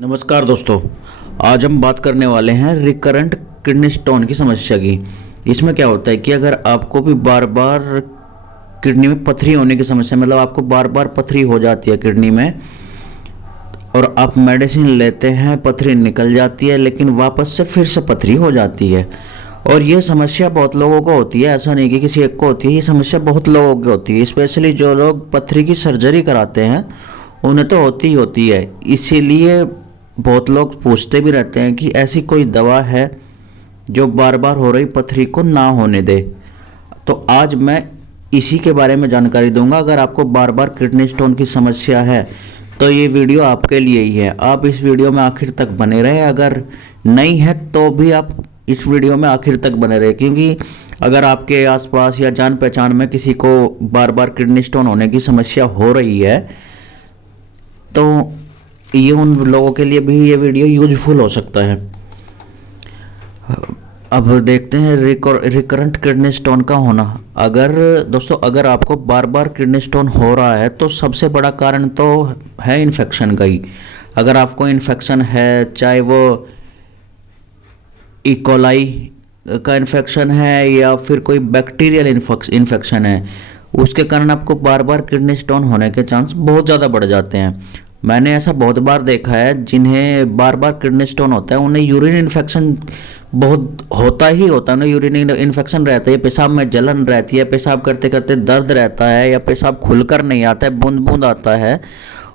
नमस्कार दोस्तों। आज हम बात करने वाले हैं रिकरेंट किडनी स्टोन की समस्या की। इसमें क्या होता है कि अगर आपको भी बार बार किडनी में पथरी होने की समस्या, मतलब आपको बार बार पथरी हो जाती है किडनी में और आप मेडिसिन लेते हैं, पथरी निकल जाती है लेकिन वापस से फिर से पथरी हो जाती है। और ये समस्या बहुत लोगों को होती है, ऐसा नहीं कि किसी एक को होती है, ये समस्या बहुत लोगों की होती है। स्पेशली जो लोग पथरी की सर्जरी कराते हैं उन्हें तो होती ही होती है। इसीलिए बहुत लोग पूछते भी रहते हैं कि ऐसी कोई दवा है जो बार बार हो रही पथरी को ना होने दे। तो आज मैं इसी के बारे में जानकारी दूंगा। अगर आपको बार बार किडनी स्टोन की समस्या है तो ये वीडियो आपके लिए ही है। आप इस वीडियो में आखिर तक बने रहे, अगर नहीं है तो भी आप इस वीडियो में आखिर तक बने रहे, क्योंकि अगर आपके आसपास या जान पहचान में किसी को बार बार किडनी स्टोन होने की समस्या हो रही है तो ये उन लोगों के लिए भी ये वीडियो यूजफुल हो सकता है। अब देखते हैं रिकरेंट किडनी स्टोन का होना। अगर आपको बार बार किडनी स्टोन हो रहा है तो सबसे बड़ा कारण तो है इन्फेक्शन का ही। अगर आपको इन्फेक्शन है, चाहे वो इकोलाई का इन्फेक्शन है या फिर कोई बैक्टीरियल इन्फेक्शन है, उसके कारण आपको बार बार किडनी स्टोन होने के चांस बहुत ज़्यादा बढ़ जाते हैं। मैंने ऐसा बहुत बार देखा है जिन्हें बार बार किडनी स्टोन होता है, उन्हें यूरिन इन्फेक्शन बहुत होता ही होता है ना। यूरिन इन्फेक्शन रहता है, पेशाब में जलन रहती है, पेशाब करते करते दर्द रहता है या पेशाब खुलकर नहीं आता है, बूंद बूंद आता है।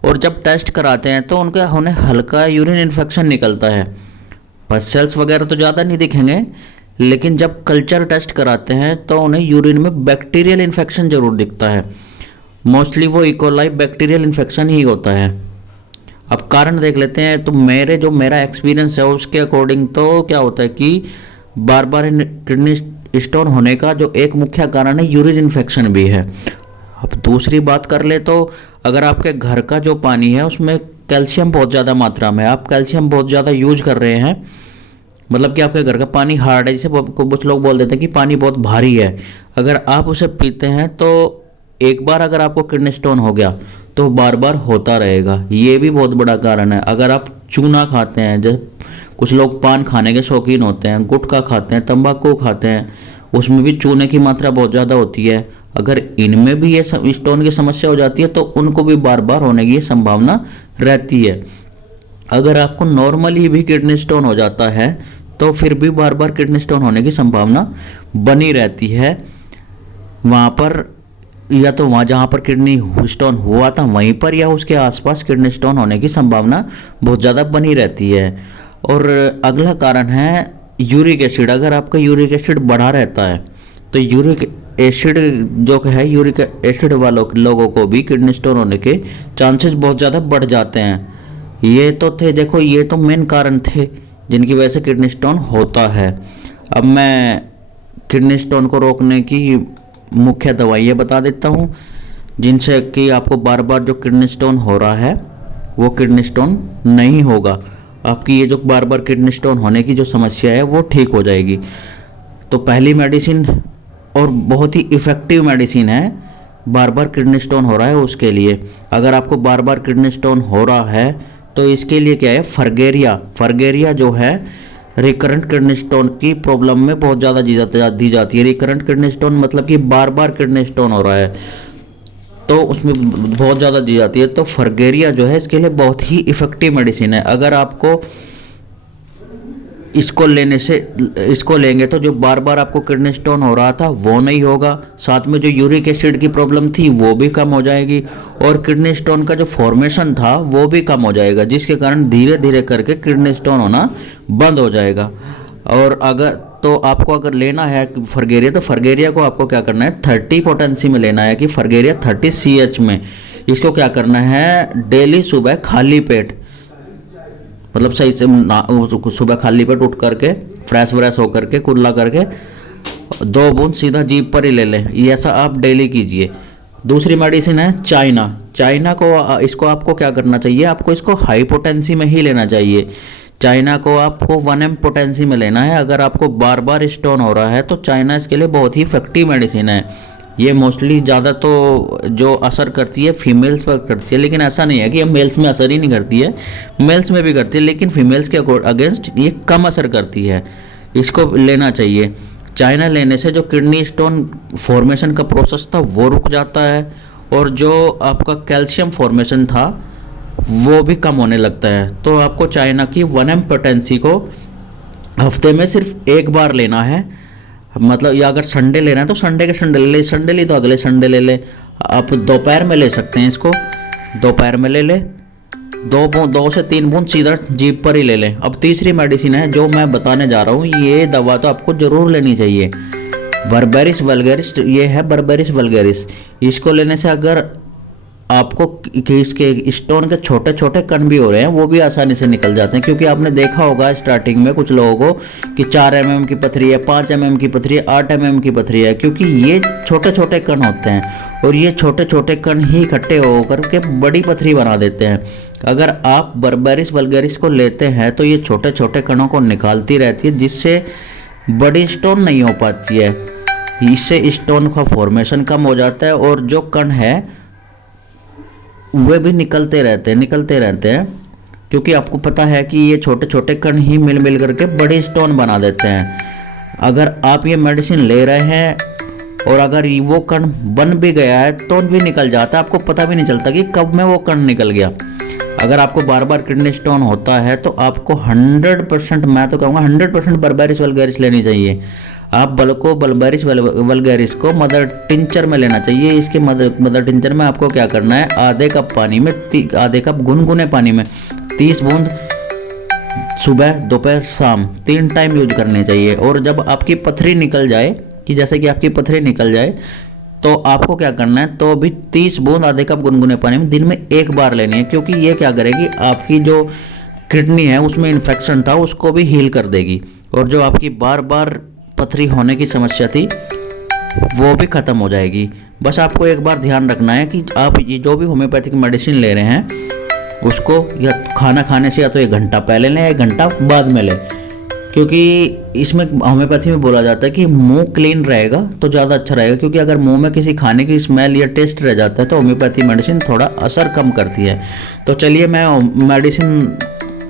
और जब टेस्ट कराते हैं तो उन्हें हल्का यूरिन इन्फेक्शन निकलता है। बस सेल्स वगैरह तो ज़्यादा नहीं दिखेंगे, लेकिन जब कल्चर टेस्ट कराते हैं तो उन्हें यूरिन में बैक्टीरियल इन्फेक्शन जरूर दिखता है। मोस्टली वो इकोलाई बैक्टीरियल इन्फेक्शन ही होता है। अब कारण देख लेते हैं। तो मेरा एक्सपीरियंस है उसके अकॉर्डिंग तो क्या होता है कि बार बार किडनी स्टोन होने का जो एक मुख्य कारण है, यूरिन इन्फेक्शन भी है। अब दूसरी बात कर ले तो अगर आपके घर का जो पानी है उसमें कैल्शियम बहुत ज़्यादा मात्रा में, आप कैल्शियम बहुत ज़्यादा यूज कर रहे हैं, मतलब कि आपके घर का पानी हार्ड है, जिसे कुछ लोग बोल देते हैं कि पानी बहुत भारी है। अगर आप उसे पीते हैं तो एक बार अगर आपको किडनी स्टोन हो गया तो बार बार होता रहेगा। ये भी बहुत बड़ा कारण है। अगर आप चूना खाते हैं, जैसे कुछ लोग पान खाने के शौकीन होते हैं, गुटखा खाते हैं, तंबाकू खाते हैं, उसमें भी चूने की मात्रा बहुत ज़्यादा होती है। अगर इनमें भी ये स्टोन की समस्या हो जाती है तो उनको भी बार बार होने की संभावना रहती है। अगर आपको नॉर्मली भी किडनी स्टोन हो जाता है तो फिर भी बार बार किडनी स्टोन होने की संभावना बनी रहती है। वहाँ पर या तो वहाँ जहाँ पर किडनी स्टोन हुआ था वहीं पर या उसके आसपास किडनी स्टोन होने की संभावना बहुत ज़्यादा बनी रहती है। और अगला कारण है यूरिक एसिड। अगर आपका यूरिक एसिड बढ़ा रहता है तो यूरिक एसिड जो है, यूरिक एसिड वालों लोगों को भी किडनी स्टोन होने के चांसेस बहुत ज़्यादा बढ़ जाते हैं। ये तो थे, देखो ये तो मेन कारण थे जिनकी वजह से किडनी स्टोन होता है। अब मैं किडनी स्टोन को रोकने की मुख्य दवाइयाँ बता देता हूँ जिनसे कि आपको बार बार जो किडनी स्टोन हो रहा है वो किडनी स्टोन नहीं होगा। आपकी ये जो बार बार किडनी स्टोन होने की जो समस्या है वो ठीक हो जाएगी। तो पहली मेडिसिन और बहुत ही इफ़ेक्टिव मेडिसिन है बार बार किडनी स्टोन हो रहा है उसके लिए। अगर आपको बार बार किडनी स्टोन हो रहा है तो इसके लिए क्या है, फरगेरिया जो है रिकरेंट किडनी स्टोन की प्रॉब्लम में बहुत ज़्यादा दी जाती है। रिकरेंट किडनी स्टोन मतलब कि बार बार किडनी स्टोन हो रहा है तो उसमें बहुत ज़्यादा दी जाती है। तो फरगेरिया जो है इसके लिए बहुत ही इफ़ेक्टिव मेडिसिन है। अगर आपको इसको लेंगे तो जो बार बार आपको किडनी स्टोन हो रहा था वो नहीं होगा, साथ में जो यूरिक एसिड की प्रॉब्लम थी वो भी कम हो जाएगी और किडनी स्टोन का जो फॉर्मेशन था वो भी कम हो जाएगा, जिसके कारण धीरे धीरे करके किडनी स्टोन होना बंद हो जाएगा। और अगर लेना है फरगेरिया तो फरगेरिया को आपको क्या करना है, 30 पोटेंसी में लेना है कि फरगेरिया 30 CH में। इसको क्या करना है, डेली सुबह खाली पेट, मतलब सही से सुबह खाली पेट उठ करके फ्रेश व्रेश होकर के कुल्ला करके 2 बूंद सीधा जीभ पर ही ले लें। ये ऐसा आप डेली कीजिए। दूसरी मेडिसिन है चाइना को। इसको आपको क्या करना चाहिए, आपको इसको हाई पोटेंसी में ही लेना चाहिए। चाइना को आपको 1 M पोटेंसी में लेना है। अगर आपको बार बार स्टोन हो रहा है तो चाइना इसके लिए बहुत ही इफेक्टिव मेडिसिन है। ये मोस्टली ज़्यादा तो जो असर करती है फीमेल्स पर करती है, लेकिन ऐसा नहीं है कि ये मेल्स में असर ही नहीं करती है, मेल्स में भी करती है, लेकिन फीमेल्स के अगेंस्ट ये कम असर करती है। इसको लेना चाहिए। चाइना लेने से जो किडनी स्टोन फॉर्मेशन का प्रोसेस था वो रुक जाता है, और जो आपका कैल्शियम फॉर्मेशन था वो भी कम होने लगता है। तो आपको चाइना की 1 mg पोटेंसी को हफ्ते में सिर्फ एक बार लेना है। मतलब या अगर संडे लेना है तो संडे के संडे ले ले, संडे ली तो अगले संडे ले ले। आप दोपहर में ले सकते हैं इसको, दोपहर में ले ले, 2 से 3 बूंद सीधा जीभ पर ही ले लें। अब तीसरी मेडिसिन है जो मैं बताने जा रहा हूँ, ये दवा तो आपको ज़रूर लेनी चाहिए। बर्बेरिस वल्गेरिस, ये है बर्बेरिस वल्गेरिस। इसको लेने से अगर आपको इसके स्टोन के छोटे छोटे कण भी हो रहे हैं वो भी आसानी से निकल जाते हैं, क्योंकि आपने देखा होगा स्टार्टिंग में कुछ लोगों को कि 4 mm की पथरी है, 5 mm की पथरी है, 8 mm की पथरी है, क्योंकि ये छोटे छोटे कण होते हैं और ये छोटे छोटे कण ही इकट्ठे होकर के बड़ी पथरी बना देते हैं। अगर आप बर्बेरिस वल्गेरिस को लेते हैं तो ये छोटे छोटे कणों को निकालती रहती है, जिससे बड़ी स्टोन नहीं हो पाती है। इससे स्टोन का फॉर्मेशन कम हो जाता है और जो कण है वे भी निकलते रहते हैं, क्योंकि आपको पता है कि ये छोटे छोटे कण ही मिल मिल करके बड़े स्टोन बना देते हैं। अगर आप ये मेडिसिन ले रहे हैं और अगर वो कण बन भी गया है तो भी निकल जाता है, आपको पता भी नहीं चलता कि कब में वो कण निकल गया। अगर आपको बार बार किडनी स्टोन होता है तो आपको 100%, मैं तो कहूँगा 100% बर्बेरिस वल्गेरिस लेनी चाहिए। आप बर्बेरिस वल्गेरिस को मदर टिंचर में लेना चाहिए। इसके मदर टिंचर में आपको क्या करना है, आधे कप पानी में, आधे कप गुनगुने पानी में 30 बूंद सुबह दोपहर शाम 3 टाइम यूज करने चाहिए। और जब आपकी पथरी निकल जाए, कि जैसे कि आपकी पथरी निकल जाए, तो आपको क्या करना है, तो भी 30 बूंद आधे कप गुनगुने पानी में दिन में एक बार लेनी है, क्योंकि ये क्या करेगी, आपकी जो किडनी है उसमें इन्फेक्शन था उसको भी हील कर देगी, और जो आपकी बार बार पथरी होने की समस्या थी वो भी ख़त्म हो जाएगी। बस आपको एक बार ध्यान रखना है कि आप ये जो भी होम्योपैथिक मेडिसिन ले रहे हैं उसको या खाना खाने से या तो 1 घंटा पहले लें या 1 घंटा बाद में लें, क्योंकि इसमें होम्योपैथी में बोला जाता है कि मुंह क्लीन रहेगा तो ज़्यादा अच्छा रहेगा, क्योंकि अगर मुंह में किसी खाने की स्मेल या टेस्ट रह जाता है तो होम्योपैथी मेडिसिन थोड़ा असर कम करती है। तो चलिए मैं मेडिसिन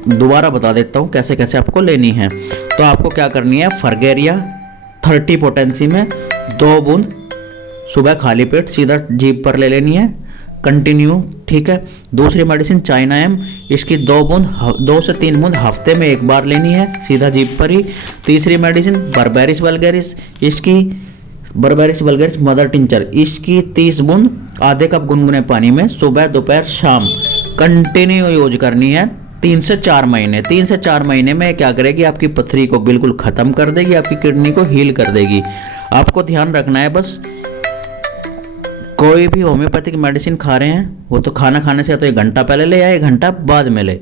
दोबारा बता देता हूँ कैसे कैसे आपको लेनी है। तो आपको क्या करनी है, फर्गेरिया 30 पोटेंसी में 2 बूंद सुबह खाली पेट सीधा जीभ पर ले लेनी है, कंटिन्यू, ठीक है। दूसरी मेडिसिन चाइना एम, इसकी 2 से 3 बूंद हफ्ते में एक बार लेनी है सीधा जीभ पर ही। तीसरी मेडिसिन बर्बेरिस वल्गेरिस, इसकी बर्बेरिस वल्गेरिस मदर टिंचर, इसकी 30 बूंद आधे कप गुनगुने पानी में सुबह दोपहर शाम कंटिन्यू यूज करनी है 3 से 4 महीने। 3 से 4 महीने में क्या करेगी, आपकी पथरी को बिल्कुल ख़त्म कर देगी, आपकी किडनी को हील कर देगी। आपको ध्यान रखना है बस, कोई भी होम्योपैथिक मेडिसिन खा रहे हैं वो तो खाना खाने से या तो 1 घंटा पहले ले या 1 घंटा बाद में ले,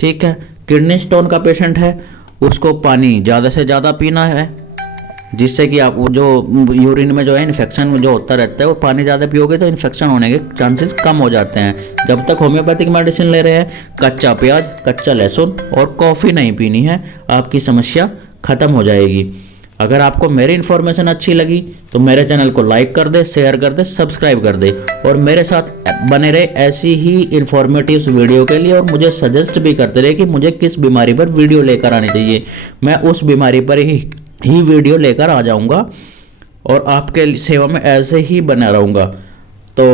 ठीक है। किडनी स्टोन का पेशेंट है उसको पानी ज़्यादा से ज़्यादा पीना है, जिससे कि आप वो जो यूरिन में जो है इन्फेक्शन जो होता रहता है, वो पानी ज़्यादा पियोगे तो इन्फेक्शन होने के चांसेस कम हो जाते हैं। जब तक होम्योपैथिक मेडिसिन ले रहे हैं कच्चा प्याज, कच्चा लहसुन और कॉफ़ी नहीं पीनी है, आपकी समस्या ख़त्म हो जाएगी। अगर आपको मेरी इन्फॉर्मेशन अच्छी लगी तो मेरे चैनल को लाइक कर दे, शेयर कर दे, सब्सक्राइब कर दे, और मेरे साथ बने रहे ऐसी ही इन्फॉर्मेटिव वीडियो के लिए, और मुझे सजेस्ट भी करते रहे कि मुझे किस बीमारी पर वीडियो लेकर आनी चाहिए। मैं उस बीमारी पर ही वीडियो लेकर आ जाऊंगा और आपके सेवा में ऐसे ही बना रहूँगा। तो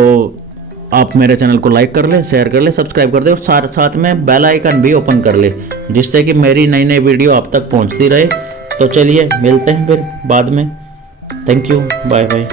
आप मेरे चैनल को लाइक कर लें, शेयर कर लें, सब्सक्राइब कर दें, और साथ में बेल आइकन भी ओपन कर लें, जिससे कि मेरी नई नई वीडियो आप तक पहुंचती रहे। तो चलिए मिलते हैं फिर बाद में। Thank you, bye bye.